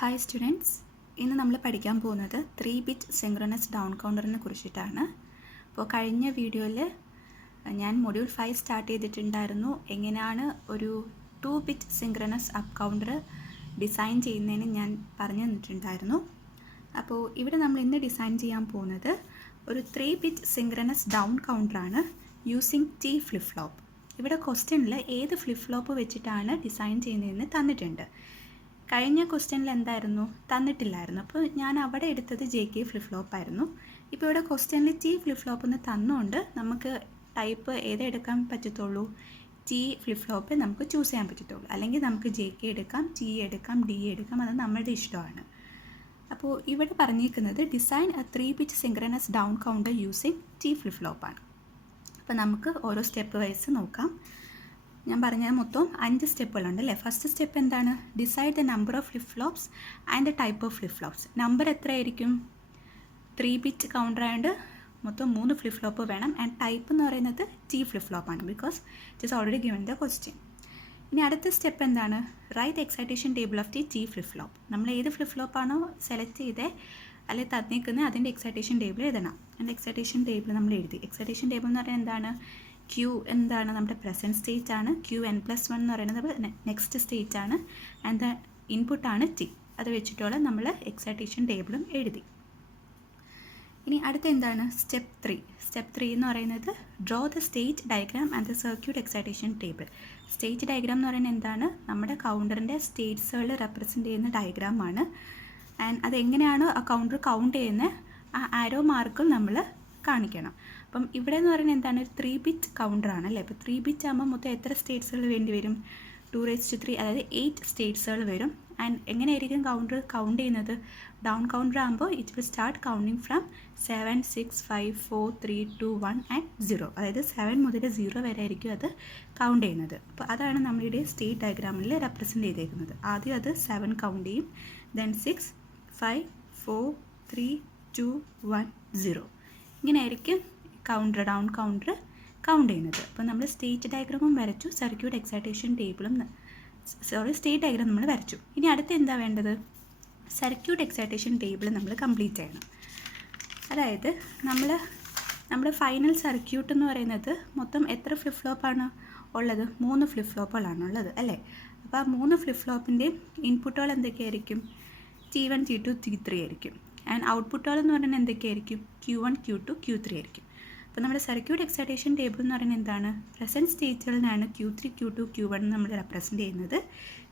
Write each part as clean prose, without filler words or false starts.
Hi students, ഇന്ന് നമ്മൾ പഠിക്കാൻ പോകുന്നത് 3-bit സിങ്ക്രണസ് ഡൗൺ കൗണ്ടറിനെ കുറിച്ചിട്ടാണ്. അപ്പോൾ കഴിഞ്ഞ വീഡിയോയിൽ ഞാൻ മൊഡ്യൂൾ 5 സ്റ്റാർട്ട് ചെയ്തിട്ടുണ്ടായിരുന്നു. എങ്ങനെയാണ് ഒരു 2-bit synchronous up counter design ചെയ്യുന്നതിന് ഞാൻ പറഞ്ഞു തന്നിട്ടുണ്ടായിരുന്നു. അപ്പോൾ ഇവിടെ നമ്മൾ ഇന്ന് ഡിസൈൻ ചെയ്യാൻ പോകുന്നത് ഒരു 3-bit സിങ്ക്രണസ് ഡൗൺ കൗണ്ടറാണ് യൂസിങ് ടി ഫ്ലിപ്പ് ഫ്ലോപ്പ്. ഇവിടെ ക്വസ്റ്റ്യനിൽ ഏത് ഫ്ലിപ്പ് ഫ്ലോപ്പ് വെച്ചിട്ടാണ് ഡിസൈൻ ചെയ്യുന്നതെന്ന് തന്നിട്ടുണ്ട്. കഴിഞ്ഞ ക്വസ്റ്റ്യനിൽ എന്തായിരുന്നു തന്നിട്ടില്ലായിരുന്നു. അപ്പോൾ ഞാൻ അവിടെ എടുത്തത് JK ഫ്ലിപ്പ് ഫ്ലോപ്പ് ആയിരുന്നു. ഇപ്പോൾ ഇവിടെ ക്വസ്റ്റ്യനിൽ ടി ഫ്ലിപ്പ് ഫ്ലോപ്പ് എന്ന് തന്നുകൊണ്ട് നമുക്ക് ടൈപ്പ് ഏതെടുക്കാൻ പറ്റത്തുള്ളൂ, ടി ഫ്ലിപ്പ് ഫ്ലോപ്പ് നമുക്ക് ചൂസ് ചെയ്യാൻ പറ്റത്തുള്ളൂ. അല്ലെങ്കിൽ നമുക്ക് JK എടുക്കാം, ടി എടുക്കാം, ഡി എടുക്കാം, അത് നമ്മുടെ ഇഷ്ടമാണ്. അപ്പോൾ ഇവിടെ പറഞ്ഞിരിക്കുന്നത് design a 3-bit synchronous down counter using T flip ഫ്ലോപ്പാണ്. അപ്പോൾ നമുക്ക് ഓരോ സ്റ്റെപ്പ് വൈസ് നോക്കാം. ഞാൻ പറഞ്ഞത് മൊത്തം 5 സ്റ്റെപ്പുകളുണ്ട് അല്ലേ. ഫസ്റ്റ് സ്റ്റെപ്പ് എന്താണ്? Decide the number of flip flops and the type of flip flops. Number എത്രയായിരിക്കും? 3-bit കൗണ്ടർ ആയതുകൊണ്ട് മൊത്തം 3 ഫ്ലിപ്പ് ഫ്ലോപ്പ് വേണം. ആൻഡ് ടൈപ്പ് എന്ന് പറയുന്നത് ടി ഫ്ലിപ്പ് ഫ്ലോപ്പാണ്, because it is already given the question. ഇനി അടുത്ത സ്റ്റെപ്പ് എന്താണ്? Write excitation table of T flip flop. നമ്മൾ ഏത് ഫ്ലിപ്പ് ഫ്ലോപ്പാണോ സെലക്ട് ചെയ്തേ അല്ലെങ്കിൽ തന്നിരിക്കുന്നത് അതിൻ്റെ എക്സൈറ്റേഷൻ ടേബിൾ എഴുതണം. അതിൻ്റെ എക്സൈറ്റേഷൻ ടേബിൾ നമ്മൾ എഴുതി. എക്സൈറ്റേഷൻ ടേബിൾ എന്ന് പറയുന്നത് എന്താണ്? Q എന്താണ്? നമ്മുടെ പ്രസൻറ്റ് സ്റ്റേറ്റ് ആണ്. Qn+1 എന്ന് പറയുന്നത് നെക്സ്റ്റ് സ്റ്റേറ്റ് ആണ്. ആൻഡ് ദ ഇൻപുട്ടാണ് T. അത് വെച്ചിട്ടുള്ള നമ്മൾ എക്സൈറ്റേഷൻ ടേബിളും എഴുതി. ഇനി അടുത്ത എന്താണ്? സ്റ്റെപ്പ് 3. സ്റ്റെപ്പ് 3 എന്ന് പറയുന്നത് draw the state diagram and the circuit excitation table. State diagram എന്ന് പറയുന്നത് എന്താണ്? നമ്മുടെ കൗണ്ടറിൻ്റെ സ്റ്റേറ്റ്സുകൾ റെപ്രസെൻറ്റ് ചെയ്യുന്ന ഡയഗ്രാമാണ്. ആൻഡ് അതെങ്ങനെയാണ് ആ കൗണ്ടർ കൗണ്ട് ചെയ്യുന്നത് ആ ആരോ മാർക്കും നമ്മൾ കാണിക്കണം. അപ്പം ഇവിടെ എന്ന് പറയുന്നത് എന്താണ്? ഒരു 3-bit കൗണ്ടറാണ് അല്ലേ. അപ്പോൾ 3-bit ആകുമ്പോൾ മൊത്തം എത്ര സ്റ്റേറ്റ്സുകൾ വേണ്ടി വരും? 2�3, അതായത് 8 സ്റ്റേറ്റ്സുകൾ വരും. ആൻഡ് എങ്ങനെയായിരിക്കും കൗണ്ടർ കൗണ്ട് ചെയ്യുന്നത്? ഡൗൺ കൗണ്ടർ ആകുമ്പോൾ it will start counting from 7, 6, 5, 4, 3, 2, 1 and 0. അതായത് 7 മുതൽ 0 വരെ ആയിരിക്കും അത് കൗണ്ട് ചെയ്യുന്നത്. അപ്പോൾ അതാണ് നമ്മളുടെ സ്റ്റേറ്റ് ഡയഗ്രാമിൽ റെപ്രസെൻറ്റ് ചെയ്തേക്കുന്നത്. ആദ്യം അത് 7 കൗണ്ട് ചെയ്യും, ദെൻ 6, 5, 4, 3, 2, 1, 0. ഇങ്ങനെയായിരിക്കും കൗണ്ടർ ഡൗൺ കൗണ്ടർ കൗണ്ട് ചെയ്യുന്നത്. അപ്പോൾ നമ്മൾ സ്റ്റേറ്റ് ഡയഗ്രാമും വരച്ചു, സർക്യൂട്ട് എക്സൈറ്റേഷൻ ടേബിളും സ്റ്റേറ്റ് ഡയഗ്രാം നമ്മൾ വരച്ചു. ഇനി അടുത്ത് എന്താ വേണ്ടത്? സർക്യൂട്ട് എക്സൈറ്റേഷൻ ടേബിൾ നമ്മൾ കംപ്ലീറ്റ് ചെയ്യണം. അതായത് നമ്മുടെ ഫൈനൽ സർക്യൂട്ട് എന്ന് പറയുന്നത് മൊത്തം എത്ര ഫ്ലിപ്പ് ഫ്ലോപ്പാണ് ഉള്ളത്? 3 ഫ്ലിപ്പ് ഫ്ലോപ്പുകളാണ് ഉള്ളത് അല്ലേ. അപ്പോൾ ആ 3 ഫ്ലിപ്പ് ഫ്ലോപ്പിൻ്റെയും ഇൻപുട്ടുകൾ എന്തൊക്കെയായിരിക്കും? T1, T2, T3 ആയിരിക്കും. ആൻഡ് ഔട്ട്പുട്ടുകൾ എന്ന് പറയുന്നത് എന്തൊക്കെയായിരിക്കും? Q1, Q2, Q3 ആയിരിക്കും. അപ്പോൾ നമ്മുടെ സർക്യൂട്ട് എക്സൈറ്റേഷൻ ടേബിൾ എന്ന് പറയുന്നത് എന്താണ്? പ്രസൻറ്റ് സ്റ്റേറ്റുകളിലാണ് Q3, Q2, Q1 നമ്മൾ റെപ്രസെൻറ്റ് ചെയ്യുന്നത്.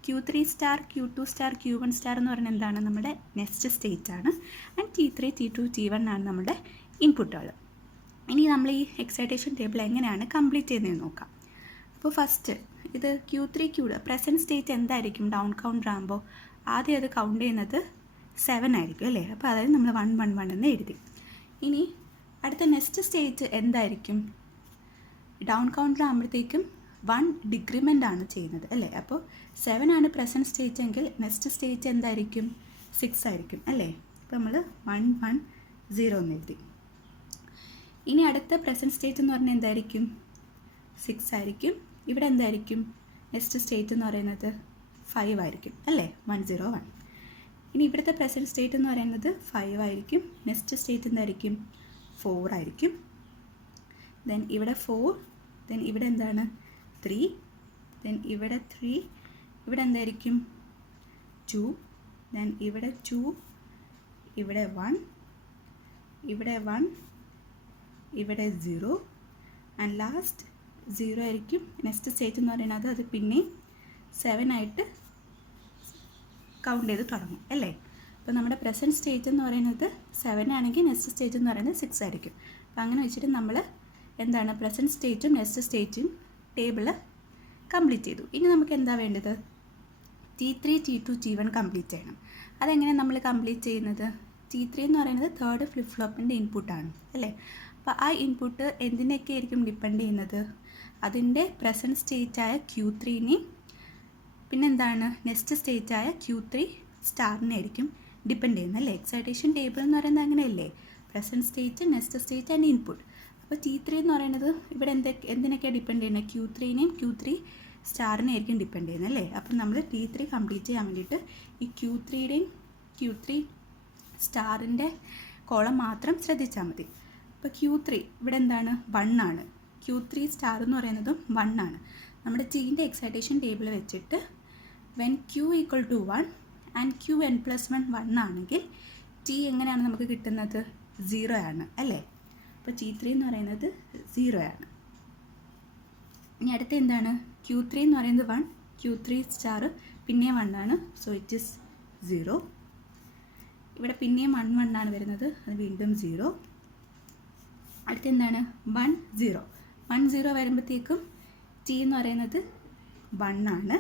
Q3 star, Q2 star, Q1 star എന്ന് പറയുന്നത് എന്താണ്? നമ്മുടെ നെക്സ്റ്റ് സ്റ്റേറ്റ് ആണ്. ആൻഡ് T3, T2, T1 ആണ് നമ്മുടെ ഇൻപുട്ടുകൾ. ഇനി നമ്മൾ ഈ എക്സൈറ്റേഷൻ ടേബിൾ എങ്ങനെയാണ് കംപ്ലീറ്റ് ചെയ്യുന്നതെന്ന് നോക്കാം. അപ്പോൾ ഫസ്റ്റ് ഇത് Q3 പ്രസൻറ്റ് സ്റ്റേറ്റ് എന്തായിരിക്കും? ഡൗൺ കൗണ്ടർ ആകുമ്പോൾ ആദ്യം അത് കൗണ്ട് ചെയ്യുന്നത് 7 ആയിരിക്കും അല്ലേ. അപ്പോൾ അതായത് നമ്മൾ 1, 1, 1 എന്ന് എഴുതി. ഇനി അടുത്ത നെക്സ്റ്റ് സ്റ്റേറ്റ് എന്തായിരിക്കും? ഡൗൺ കൗണ്ടർ ആകുമ്പോഴത്തേക്കും 1 ഡിക്രിമെൻ്റ് ആണ് ചെയ്യുന്നത് അല്ലേ. അപ്പോൾ 7 ആണ് പ്രസൻറ്റ് സ്റ്റേറ്റ് എങ്കിൽ നെക്സ്റ്റ് സ്റ്റേറ്റ് എന്തായിരിക്കും? 6 ആയിരിക്കും അല്ലേ. അപ്പോൾ നമ്മൾ 1, 1, 0 എന്ന് എഴുതി. ഇനി അടുത്ത പ്രസൻറ്റ് സ്റ്റേറ്റ് എന്ന് പറഞ്ഞാൽ എന്തായിരിക്കും? 6 ആയിരിക്കും. ഇവിടെ എന്തായിരിക്കും? നെക്സ്റ്റ് സ്റ്റേറ്റ് എന്ന് പറയുന്നത് 5 ആയിരിക്കും അല്ലേ. 1, 0, 1. ഇനി ഇവിടുത്തെ പ്രസൻറ്റ് സ്റ്റേറ്റ് എന്ന് പറയുന്നത് 5 ആയിരിക്കും. നെക്സ്റ്റ് സ്റ്റേറ്റ് എന്തായിരിക്കും? 4 ആയിരിക്കും. ദെൻ ഇവിടെ 4, ദെൻ ഇവിടെ എന്താണ്? 3, ദെൻ ഇവിടെ 3, ഇവിടെ എന്തായിരിക്കും? 2, ദെൻ ഇവിടെ 2, ഇവിടെ 1, ഇവിടെ 1, ഇവിടെ 0 ആൻഡ് ലാസ്റ്റ് 0 ആയിരിക്കും. നെക്സ്റ്റ് സ്റ്റേറ്റ് എന്ന് പറയുന്നത് അത് പിന്നെ 7 ആയിട്ട് കൗണ്ട് ചെയ്ത് തുടങ്ങും അല്ലേ. അപ്പോൾ നമ്മുടെ പ്രസൻറ്റ് സ്റ്റേറ്റ് എന്ന് പറയുന്നത് 7 ആണെങ്കിൽ നെക്സ്റ്റ് സ്റ്റേറ്റ് എന്ന് പറയുന്നത് 6 ആയിരിക്കും. അപ്പോൾ അങ്ങനെ വെച്ചിട്ട് നമ്മൾ എന്താണ് പ്രസൻറ്റ് സ്റ്റേറ്റും നെക്സ്റ്റ് സ്റ്റേറ്റും ടേബിൾ കംപ്ലീറ്റ് ചെയ്തു. ഇനി നമുക്ക് എന്താ വേണ്ടത്? T3, T2, T1 കംപ്ലീറ്റ് ചെയ്യണം. അതെങ്ങനെ നമ്മൾ കംപ്ലീറ്റ് ചെയ്യുന്നത്? T3 എന്ന് പറയുന്നത് 3rd ഫ്ലിപ്പ് ഫ്ലോപ്പിൻ്റെ ഇൻപുട്ടാണ് അല്ലേ. അപ്പോൾ ആ ഇൻപുട്ട് എന്തിനൊക്കെ ആയിരിക്കും ഡിപ്പെൻഡ് ചെയ്യുന്നത്? അതിൻ്റെ പ്രസൻറ്റ് സ്റ്റേറ്റായ Q3നെയും പിന്നെന്താണ് നെക്സ്റ്റ് സ്റ്റേറ്റായ Q3 സ്റ്റാറിനായിരിക്കും ഡിപ്പെൻഡ് ചെയ്യുന്നത് അല്ലേ. എക്സൈറ്റേഷൻ ടേബിൾ എന്ന് പറയുന്നത് അങ്ങനെയല്ലേ, present state, next state and input. അപ്പോൾ T3 എന്ന് പറയുന്നത് ഇവിടെ എന്തിനൊക്കെയാണ് ഡിപ്പെൻഡ് ചെയ്യുന്നത്? Q3നെയും Q3 സ്റ്റാറിനെ ആയിരിക്കും ഡിപ്പെൻഡ് ചെയ്യുന്നത് അല്ലേ. അപ്പം നമ്മൾ T3 കംപ്ലീറ്റ് ചെയ്യാൻ വേണ്ടിയിട്ട് ഈ Q3 സ്റ്റാറിൻ്റെ കോളം മാത്രം ശ്രദ്ധിച്ചാൽ മതി. അപ്പോൾ Q3 ഇവിടെ എന്താണ് 1 ആണ്. Q3 സ്റ്റാർ എന്ന് പറയുന്നതും 1 ആണ്. നമ്മുടെ ടീൻ്റെ എക്സൈറ്റേഷൻ ടേബിൾ വെച്ചിട്ട് when Q equal to 1 and Qn+1 1 ആണെങ്കിൽ T എങ്ങനെയാണ് നമുക്ക് കിട്ടുന്നത്? 0 ആണ് അല്ലേ. അപ്പോൾ T3 എന്ന് പറയുന്നത് 0 ആണ്. ഇനി അടുത്ത എന്താണ്? Q3 എന്ന് പറയുന്നത് 1, Q3 സ്റ്റാർ പിന്നെ 1 ആണ്. So it is 0. ഇവിടെ പിന്നെയും 1 ആണ് വരുന്നത്, അത് വീണ്ടും 0. അടുത്ത എന്താണ്? 1 0. 1 0 വരുമ്പോഴത്തേക്കും T എന്ന് പറയുന്നത് 1 ആണ്.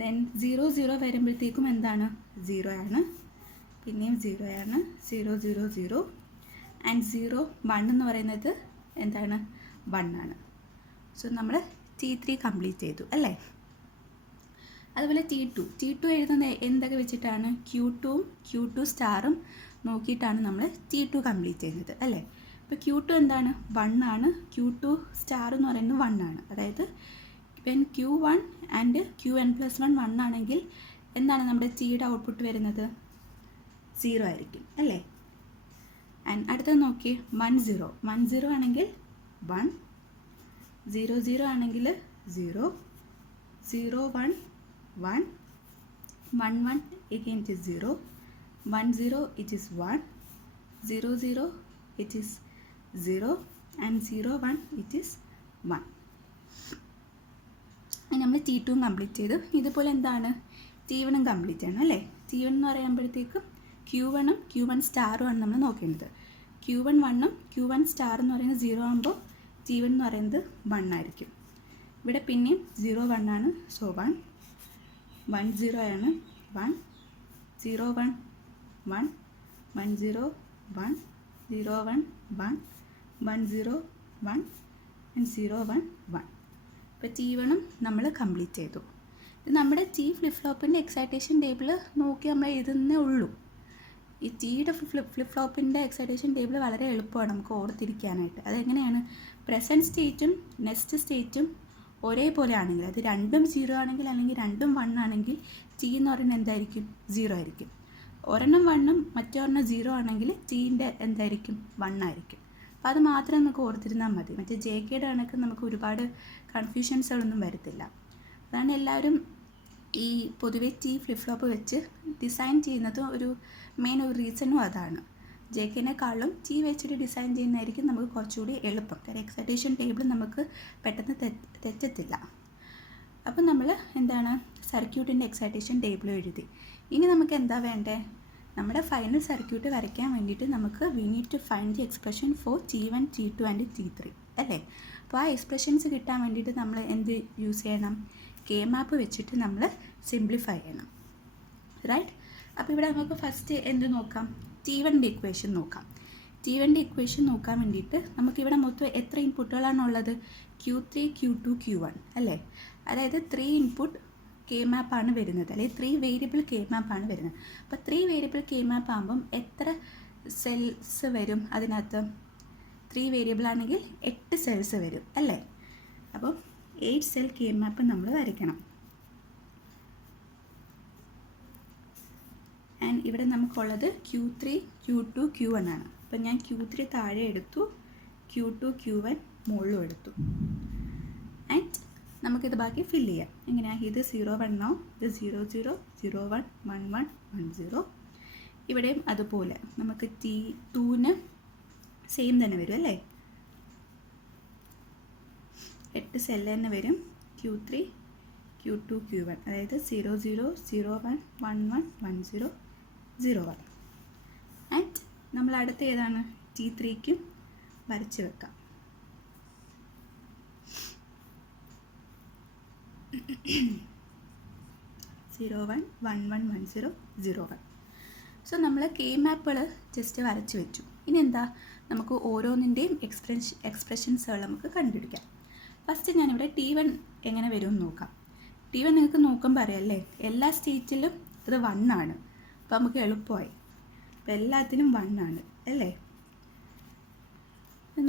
ദെൻ 0 0 വരുമ്പോഴത്തേക്കും എന്താണ്? 0 ആണ്. പിന്നെയും 0 ആണ്. 0 0 0 ആൻഡ് 0 1 എന്ന് പറയുന്നത് എന്താണ്? 1 ആണ്. സോ നമ്മൾ T3 കംപ്ലീറ്റ് ചെയ്തു അല്ലേ. അതുപോലെ T2 എഴുതുന്നത് എന്തൊക്കെ വെച്ചിട്ടാണ്? Q2 സ്റ്റാറും നോക്കിയിട്ടാണ് നമ്മൾ T2 കംപ്ലീറ്റ് ചെയ്യുന്നത് അല്ലേ. ഇപ്പോൾ Q2 എന്താണ്? 1 ആണ്. Q2 സ്റ്റാർ എന്ന് പറയുന്നത് 1 ആണ്. അതായത് വെൻ Q1 ആൻഡ് Qn+1 1 ആണെങ്കിൽ എന്താണ് നമ്മുടെ Tയുടെ ഔട്ട്പുട്ട് വരുന്നത്? 0 ആയിരിക്കും അല്ലേ. ആൻഡ് അടുത്തത് നോക്കിയേ 1 0 ആണെങ്കിൽ 1, 0 0 ആണെങ്കിൽ 0, 0 1 1, 1 1 again it is 0, 1 0 it is 1, 0 0 it is 0 and 0 1 it is 1. നമ്മൾ T2 കംപ്ലീറ്റ് ചെയ്തു. ഇതുപോലെ എന്താണ്? T1 കംപ്ലീറ്റ് ചെയ്യണം അല്ലേ. T1 എന്ന് പറയുമ്പോഴത്തേക്കും Q1 Q1 സ്റ്റാറും ആണ് നമ്മൾ നോക്കേണ്ടത്. Q1 1 Q1 സ്റ്റാർ എന്ന് പറയുന്നത് 0 ആകുമ്പോൾ T1 എന്ന് പറയുന്നത് 1 ആയിരിക്കും. ഇവിടെ പിന്നെയും 0 1 ആണ്. സോ 1 1 0 ആണ്. 1 0 1 1 1 0 1 0 1 1 1 0 1 ആൻഡ് 0 1 1. ഇപ്പോൾ T1 നമ്മൾ കംപ്ലീറ്റ് ചെയ്തു. ഇത് നമ്മുടെ T ഫ്ലിപ്പ് ഫ്ലോപ്പിൻ്റെ എക്സൈറ്റേഷൻ ടേബിൾ നോക്കി നമ്മൾ എഴുതുന്നേ ഉള്ളൂ. ഈ Tയുടെ ഫ്ലിപ്പ് ഫ്ലോപ്പിൻ്റെ എക്സൈറ്റേഷൻ ടേബിൾ വളരെ എളുപ്പമാണ് നമുക്ക് ഓർത്തിരിക്കാനായിട്ട്. അതെങ്ങനെയാണ്? പ്രസൻറ്റ് സ്റ്റേറ്റും നെക്സ്റ്റ് സ്റ്റേറ്റും ഒരേപോലെ ആണെങ്കിൽ, അത് രണ്ടും 0 ആണെങ്കിൽ അല്ലെങ്കിൽ രണ്ടും 1 ആണെങ്കിൽ T എന്ന് പറയുന്നത് എന്തായിരിക്കും? 0 ആയിരിക്കും. ഒരെണ്ണം 1ഉം മറ്റൊരെണ്ണം 0 ആണെങ്കിൽ Tൻ്റെ എന്തായിരിക്കും? 1 ആയിരിക്കും. അപ്പോൾ അത് മാത്രം നമുക്ക് ഓർത്തിരുന്നാൽ മതി. മറ്റേ JKയുടെ കണക്ക് നമുക്ക് ഒരുപാട് കൺഫ്യൂഷൻസുകളൊന്നും വരത്തില്ല. അതാണ് എല്ലാവരും ഈ പൊതുവെ T ഫ്ലിപ്പ് ഫ്ലോപ്പ് വെച്ച് ഡിസൈൻ ചെയ്യുന്നത് ഒരു മെയിൻ ഒരു റീസണും അതാണ്. JKനെക്കാളും T വെച്ചിട്ട് ഡിസൈൻ ചെയ്യുന്നതായിരിക്കും നമുക്ക് കുറച്ചുകൂടി എളുപ്പം. കാര്യം എക്സൈറ്റേഷൻ ടേബിൾ നമുക്ക് പെട്ടെന്ന് തെറ്റത്തില്ല. അപ്പം നമ്മൾ എന്താണ്? സർക്യൂട്ടിൻ്റെ എക്സൈറ്റേഷൻ ടേബിൾ എഴുതി. ഇനി നമുക്ക് എന്താ വേണ്ടേ? നമ്മുടെ ഫൈനൽ സർക്യൂട്ട് വരയ്ക്കാൻ വേണ്ടിയിട്ട് നമുക്ക് we need to find the expression for T1 T2 and T3 അല്ലേ. അപ്പോൾ ആ എക്സ്പ്രഷൻസ് കിട്ടാൻ വേണ്ടിയിട്ട് നമ്മൾ എന്ത് യൂസ് ചെയ്യണം? K മാപ്പ് വെച്ചിട്ട് നമ്മൾ സിംപ്ലിഫൈ ചെയ്യണം, റൈറ്റ്. അപ്പോൾ ഇവിടെ നമുക്ക് ഫസ്റ്റ് എന്ത് നോക്കാം? T1ൻ്റെ ഇക്വേഷൻ നോക്കാം. T1ൻ്റെ ഇക്വേഷൻ നോക്കാൻ വേണ്ടിയിട്ട് നമുക്കിവിടെ മൊത്തം എത്ര ഇൻപുട്ടുകളാണുള്ളത്? Q3 Q2 Q1 അല്ലേ. അതായത് 3 ഇൻപുട്ട് K മാപ്പാണ് വരുന്നത്, അല്ലെങ്കിൽ 3 വേരിയബിൾ K മാപ്പാണ് വരുന്നത്. അപ്പോൾ 3 വേരിയബിൾ K മാപ്പ് ആകുമ്പം എത്ര സെൽസ് വരും അതിനകത്ത്? 3 വേരിയബിൾ ആണെങ്കിൽ 8 സെൽസ് വരും അല്ലേ. അപ്പം 8 സെൽ K മാപ്പ് നമ്മൾ വരയ്ക്കണം. ആൻഡ് ഇവിടെ നമുക്കുള്ളത് Q3 Q2 Q1 ആണ്. അപ്പം ഞാൻ Q3 താഴെ എടുത്തു, Q2 Q1 മുകളിലും എടുത്തു. ആൻഡ് നമുക്കിത് ബാക്കി ഫില്ല് ചെയ്യാം. എങ്ങനെയാണ്? ഇത് 0 1 ആവും, ഇത് 0 0 0 1 1 1 1 0. ഇവിടെയും അതുപോലെ നമുക്ക് T2ന് സെയിം തന്നെ വരും അല്ലേ. 8 സെല്ല് തന്നെ വരും. Q3 Q2 Q1 അതായത് 0 0 0 1 1 1 1 0 0 1. ആൻഡ് നമ്മൾ അടുത്ത ഏതാണ്? T3ക്കും വരച്ച് വെക്കാം. സീറോ 1 1 1 1 0 0 1. സോ നമ്മൾ K മാപ്പുകൾ ജസ്റ്റ് വരച്ച് വെച്ചു. ഇനി എന്താ? നമുക്ക് ഓരോന്നിൻ്റെയും എക്സ്പ്രഷൻസുകൾ നമുക്ക് കണ്ടുപിടിക്കാം. ഫസ്റ്റ് ഞാനിവിടെ T1 എങ്ങനെ വരുമെന്ന് നോക്കാം. T1 നിങ്ങൾക്ക് നോക്കുമ്പോൾ അറിയാമല്ലേ, എല്ലാ സ്റ്റേറ്റിലും ഇത് 1 ആണ്. അപ്പോൾ നമുക്ക് എളുപ്പമായി. അപ്പോൾ എല്ലാത്തിനും 1 ആണ് അല്ലേ.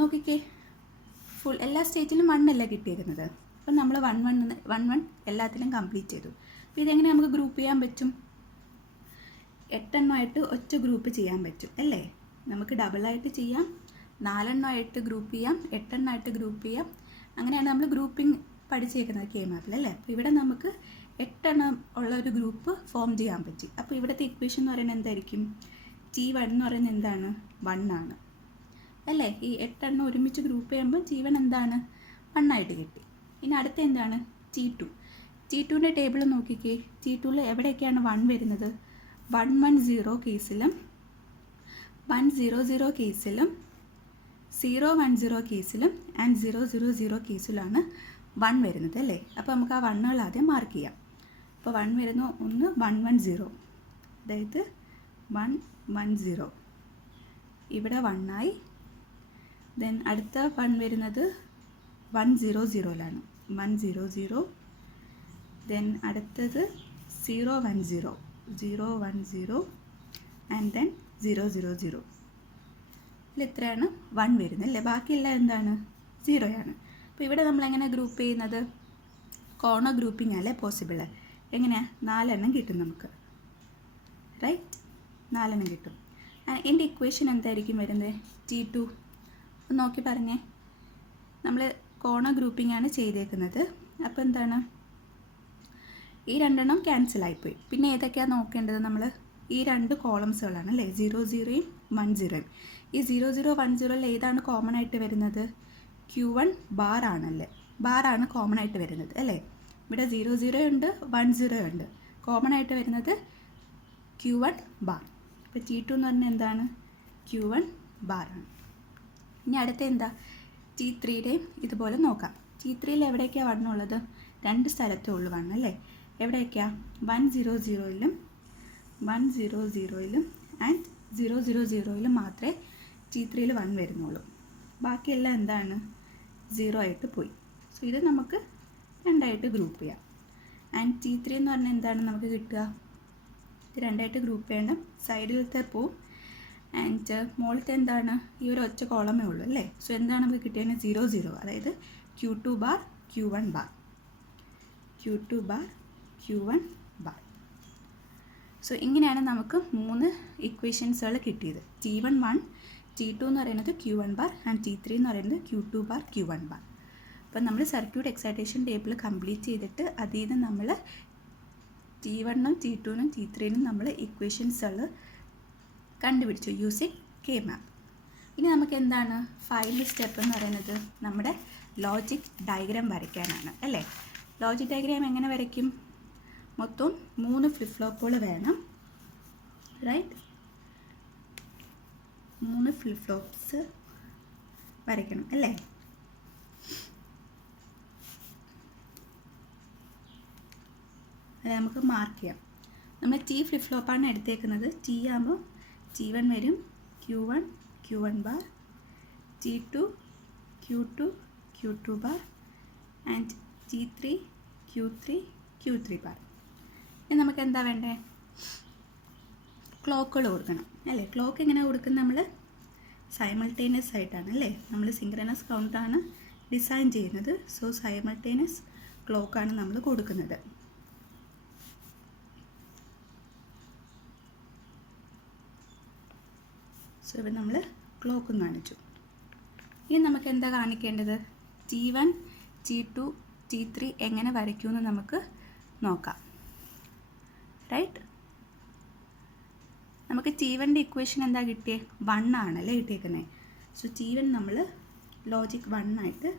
നോക്കിക്കേ, ഫുൾ എല്ലാ സ്റ്റേറ്റിലും 1 അല്ല കിട്ടിയിരിക്കുന്നത്. അപ്പം നമ്മൾ 1 എല്ലാത്തിലും കംപ്ലീറ്റ് ചെയ്തു. അപ്പോൾ ഇതെങ്ങനെ നമുക്ക് ഗ്രൂപ്പ് ചെയ്യാൻ പറ്റും? 8 എണ്ണമായിട്ട് ഒറ്റ ഗ്രൂപ്പ് ചെയ്യാൻ പറ്റും അല്ലേ? നമുക്ക് ഡബിളായിട്ട് ചെയ്യാം, 4 എണ്ണമായിട്ട് ഗ്രൂപ്പ് ചെയ്യാം, 8 എണ്ണമായിട്ട് ഗ്രൂപ്പ് ചെയ്യാം. അങ്ങനെയാണ് നമ്മൾ ഗ്രൂപ്പിംഗ് പഠിച്ചേക്കുന്നത് K-മാപ്പിൽ അല്ലേ? അപ്പോൾ ഇവിടെ നമുക്ക് 8 എണ്ണം ഉള്ള ഒരു ഗ്രൂപ്പ് ഫോം ചെയ്യാൻ പറ്റി. അപ്പോൾ ഇവിടുത്തെ ഇക്വേഷൻ എന്ന് പറയുന്നത് എന്തായിരിക്കും? T1 എന്ന് പറയുന്നത് എന്താണ്? 1 ആണ് അല്ലേ? ഈ 8 എണ്ണം ഒരുമിച്ച് ഗ്രൂപ്പ് ചെയ്യുമ്പോൾ T1 എന്താണ്? 1 ആയിട്ട് കിട്ടി. ഇനി അടുത്ത എന്താണ്? T2. T2ൻ്റെ ടേബിൾ നോക്കിക്കേ. T2ൽ എവിടെയൊക്കെയാണ് 1 വരുന്നത്? 110 കേസിലും 100 കേസിലും 010 കേസിലും ആൻഡ് 000 കേസിലാണ് 1 വരുന്നത് അല്ലേ? അപ്പോൾ നമുക്ക് ആ 1കൾ ആദ്യം മാർക്ക് ചെയ്യാം. അപ്പോൾ 1 വരുന്നു, ഒന്ന് 110, അതായത് 110 ഇവിടെ 1 ആയി. ദെൻ അടുത്ത 1 വരുന്നത് 100ലാണ്, 100. ദെൻ അടുത്തത് 010 ആൻഡ് ദെൻ 000. ഇത്രയാണ് 1 വരുന്നത് അല്ലേ? ബാക്കിയെല്ലാം എന്താണ്? 0 ആണ്. അപ്പോൾ ഇവിടെ നമ്മളെങ്ങനെ ഗ്രൂപ്പ് ചെയ്യുന്നത്? കോർണർ ഗ്രൂപ്പിംഗ് അല്ലേ പോസിബിൾ? എങ്ങനെയാണ്? 4 എണ്ണം കിട്ടും നമുക്ക്, റൈറ്റ്? 4 എണ്ണം കിട്ടും. എൻ്റെ ഇക്വേഷൻ എന്തായിരിക്കും വരുന്നത്? T2 നോക്കി പറഞ്ഞേ. നമ്മൾ കോർണർ ഗ്രൂപ്പിംഗ് ആണ് ചെയ്തേക്കുന്നത്. അപ്പോൾ എന്താണ്? ഈ 2 എണ്ണം ക്യാൻസലായിപ്പോയി. പിന്നെ ഏതൊക്കെയാണ് നോക്കേണ്ടത് നമ്മൾ? ഈ 2 കോളംസുകളാണ് അല്ലേ? 00യും 10യും. ഈ 0010ൽ ഏതാണ് കോമൺ ആയിട്ട് വരുന്നത്? Q1 ബാർ ആണല്ലേ? ബാറാണ് കോമൺ ആയിട്ട് വരുന്നത് അല്ലേ? ഇവിടെ 00 ഉണ്ട്, 10 ഉണ്ട്. കോമൺ ആയിട്ട് വരുന്നത് Q1 ബാർ. അപ്പോൾ T2 എന്ന് പറഞ്ഞാൽ എന്താണ്? Q1 ബാറാണ്. ഇനി അടുത്ത എന്താ? T3യുടെയും ഇതുപോലെ നോക്കാം. T3യിൽ എവിടെയൊക്കെയാണ് 1 ഉള്ളത്? 2 സ്ഥലത്തേ ഉള്ളൂ 1 അല്ലേ? എവിടെയൊക്കെയാണ്? 100യിലും 100യിലും ആൻഡ് 000യിലും മാത്രമേ T3യിൽ 1 വരുന്നുള്ളൂ. ബാക്കിയെല്ലാം എന്താണ്? 0 ആയിട്ട് പോയി. സോ ഇത് നമുക്ക് 2 ആയിട്ട് ഗ്രൂപ്പ് ചെയ്യാം. ആൻഡ് T3 എന്ന് പറഞ്ഞാൽ എന്താണ് നമുക്ക് കിട്ടുക? ഇത് 2 ആയിട്ട് ഗ്രൂപ്പ് ചെയ്യണം. സൈഡിലത്തെ പോവും ആൻഡ് മുകളിലത്തെ എന്താണ്? ഈ ഒരു ഒറ്റ കോളമേ ഉള്ളൂ അല്ലേ? സോ എന്താണ് നമുക്ക് കിട്ടിയത്? 00, അതായത് Q2 bar Q1 bar, Q2 bar Q1 bar. So ഇങ്ങനെയാണ് നമുക്ക് 3 ഇക്വേഷൻസുകൾ കിട്ടിയത്. T1 1, T2 എന്ന് പറയുന്നത് Q1 ബാർ ആൻഡ് T3 എന്ന് പറയുന്നത് Q2 ബാർ Q1 ബാർ. അപ്പം നമ്മൾ സർക്യൂട്ട് എക്സൈറ്റേഷൻ ടേബിൾ കംപ്ലീറ്റ് ചെയ്തിട്ട് അതിൽ നിന്ന് നമ്മൾ T1നും T2നും T3നും നമ്മൾ ഇക്വേഷൻസുകൾ കണ്ടുപിടിച്ചു യൂസിങ് K-മാപ്പ്. ഇനി നമുക്ക് എന്താണ് ഫൈനൽ സ്റ്റെപ്പ് എന്ന് പറയുന്നത്? നമ്മുടെ ലോജിക് ഡയഗ്രാം വരയ്ക്കാനാണ് അല്ലേ? ലോജിക് ഡയഗ്രാം എങ്ങനെ വരയ്ക്കും? മൊത്തം 3 ഫ്ലിപ്പ് ഫ്ലോപ്പുകൾ വേണം, റൈറ്റ്? 3 ഫ്ലിപ്പ് ഫ്ലോപ്സ് വരയ്ക്കണം അല്ലേ? അത് നമുക്ക് മാർക്ക് ചെയ്യാം. നമ്മൾ T ഫ്ലിപ്പ് ഫ്ലോപ്പാണ് എടുത്തേക്കുന്നത്. T ആകുമ്പോൾ T1 വരും, Q1 bar, T2 Q2 bar and T3 Q3 bar. ഇനി നമുക്ക് എന്താ വേണ്ടേ? ക്ലോക്കുകൾ കൊടുക്കണം അല്ലേ? ക്ലോക്ക് എങ്ങനെ കൊടുക്കുന്നത്? നമ്മൾ സൈമൾട്ടേനിയസ് ആയിട്ടാണ് അല്ലേ? നമ്മൾ സിങ്ക്രണസ് കൗണ്ടാണ് ഡിസൈൻ ചെയ്യുന്നത്. സോ സൈമൾട്ടേനിയസ് ക്ലോക്കാണ് നമ്മൾ കൊടുക്കുന്നത്. സോ ഇവിടെ നമ്മൾ ക്ലോക്കും കാണിച്ചു. ഇനി നമുക്ക് എന്താ കാണിക്കേണ്ടത്? T1 T2 T3 എങ്ങനെ വരയ്ക്കുമെന്ന് നമുക്ക് നോക്കാം, റൈറ്റ്? നമുക്ക് T1ൻ്റെ ഇക്വേഷൻ എന്താ കിട്ടിയത്? 1 ആണല്ലേ കിട്ടിയേക്കുന്നത്. സോ T1 നമ്മൾ ലോജിക് 1 ആയിട്ട്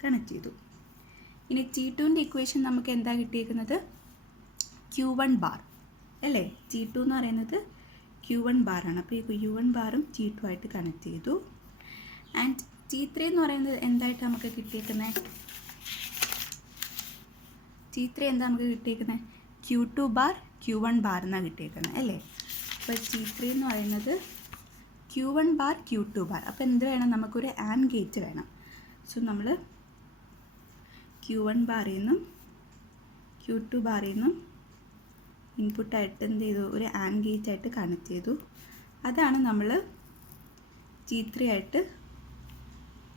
കണക്ട് ചെയ്തു. ഇനി T2ൻ്റെ ഇക്വേഷൻ നമുക്ക് എന്താ കിട്ടിയേക്കുന്നത്? Q1 ബാർ അല്ലേ? T2 എന്ന് പറയുന്നത് Q1 ബാറാണ്. അപ്പോൾ ഈ Q1 ബാറും T2 ആയിട്ട് കണക്ട് ചെയ്തു. ആൻഡ് T3 എന്ന് പറയുന്നത് എന്തായിട്ട് നമുക്ക് കിട്ടിയേക്കുന്നത്? T3 എന്താ നമുക്ക് കിട്ടിയേക്കുന്നത്? Q2 ബാർ Q1 ബാർ എന്നാണ് കിട്ടിയേക്കുന്നത് അല്ലേ? അപ്പോൾ T3 എന്ന് പറയുന്നത് Q1 ബാർ Q2 ബാർ. അപ്പോൾ എന്ത് വേണം? നമുക്കൊരു ആൻഡ് ഗേറ്റ് വേണം. സോ നമ്മൾ Q1 ബാറിൽ നിന്നും Q2 ബാറിൽ നിന്നും ഇൻപുട്ടായിട്ട് എന്ത് ചെയ്തു? ഒരു ആൻഡ് ഗേറ്റ് ആയിട്ട് കണക്ട് ചെയ്തു. അതാണ് നമ്മൾ T3 ആയിട്ട്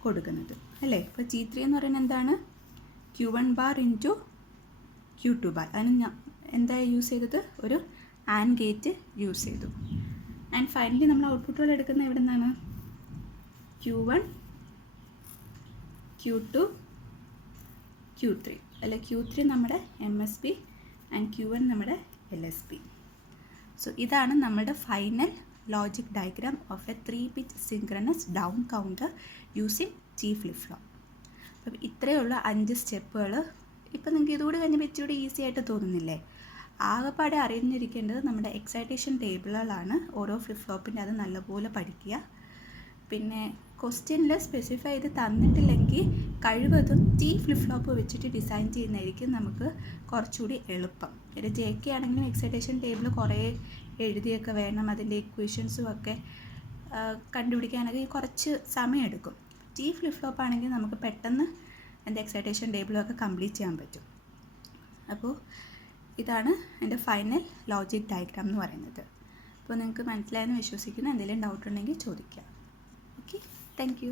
കൊടുക്കുന്നത് അല്ലേ? അപ്പോൾ T3 എന്ന് പറയുന്നത് എന്താണ്? Q1 bar into Q2 bar. അതിന് ഞാൻ എന്താ യൂസ് ചെയ്തത്? ഒരു ആൻഡ് ഗേറ്റ് യൂസ് ചെയ്തു. ആൻഡ് ഫൈനലി നമ്മൾ ഔട്ട്പുട്ടുകൾ എടുക്കുന്ന എവിടെ നിന്നാണ്? Q1, Q2, Q3 അല്ലെ? Q3 നമ്മുടെ MSB ആൻഡ് Q1 നമ്മുടെ LSB. സോ ഇതാണ് നമ്മുടെ final logic diagram of A 3-bit synchronous down counter using T flip flop. അപ്പം ഇത്രയേ ഉള്ളൂ 5 സ്റ്റെപ്പുകൾ. ഇപ്പം നിങ്ങൾക്ക് ഇതുകൂടി കഴിഞ്ഞപ്പോൾ ഇച്ചിരി ഈസി ആയിട്ട് തോന്നുന്നില്ലേ? ആകെപ്പാടെ അറിഞ്ഞിരിക്കേണ്ടത് നമ്മുടെ എക്സൈറ്റേഷൻ ടേബിളുകളാണ്. ഓരോ ഫ്ലിപ്പ് ഫ്ലോപ്പിൻ്റെ അത് നല്ലപോലെ പഠിക്കുക. പിന്നെ ക്വസ്റ്റ്യനിൽ സ്പെസിഫൈ ചെയ്ത് തന്നിട്ടില്ലെങ്കിൽ കഴിവതും T ഫ്ലിപ്പ് ഫ്ലോപ്പ് വെച്ചിട്ട് ഡിസൈൻ ചെയ്യുന്നതായിരിക്കും നമുക്ക് കുറച്ചുകൂടി എളുപ്പം. ഒരു JK ആണെങ്കിലും എക്സൈറ്റേഷൻ ടേബിൾ കുറേ എഴുതിയൊക്കെ വേണം, അതിൻ്റെ ഇക്വേഷൻസും ഒക്കെ കണ്ടുപിടിക്കാനൊക്കെ കുറച്ച് സമയമെടുക്കും. T ഫ്ലിപ്പ് ഫ്ലോപ്പ് ആണെങ്കിൽ നമുക്ക് പെട്ടെന്ന് എൻ്റെ എക്സൈറ്റേഷൻ ടേബിളൊക്കെ കംപ്ലീറ്റ് ചെയ്യാൻ പറ്റും. അപ്പോൾ ഇതാണ് എൻ്റെ ഫൈനൽ ലോജിക് ഡയഗ്രാം എന്ന് പറയുന്നത്. അപ്പോൾ നിങ്ങൾക്ക് മനസ്സിലായെന്ന് വിശ്വസിക്കുന്നു. എന്തെങ്കിലും ഡൗട്ട് ഉണ്ടെങ്കിൽ ചോദിക്കാം. Okay, thank you.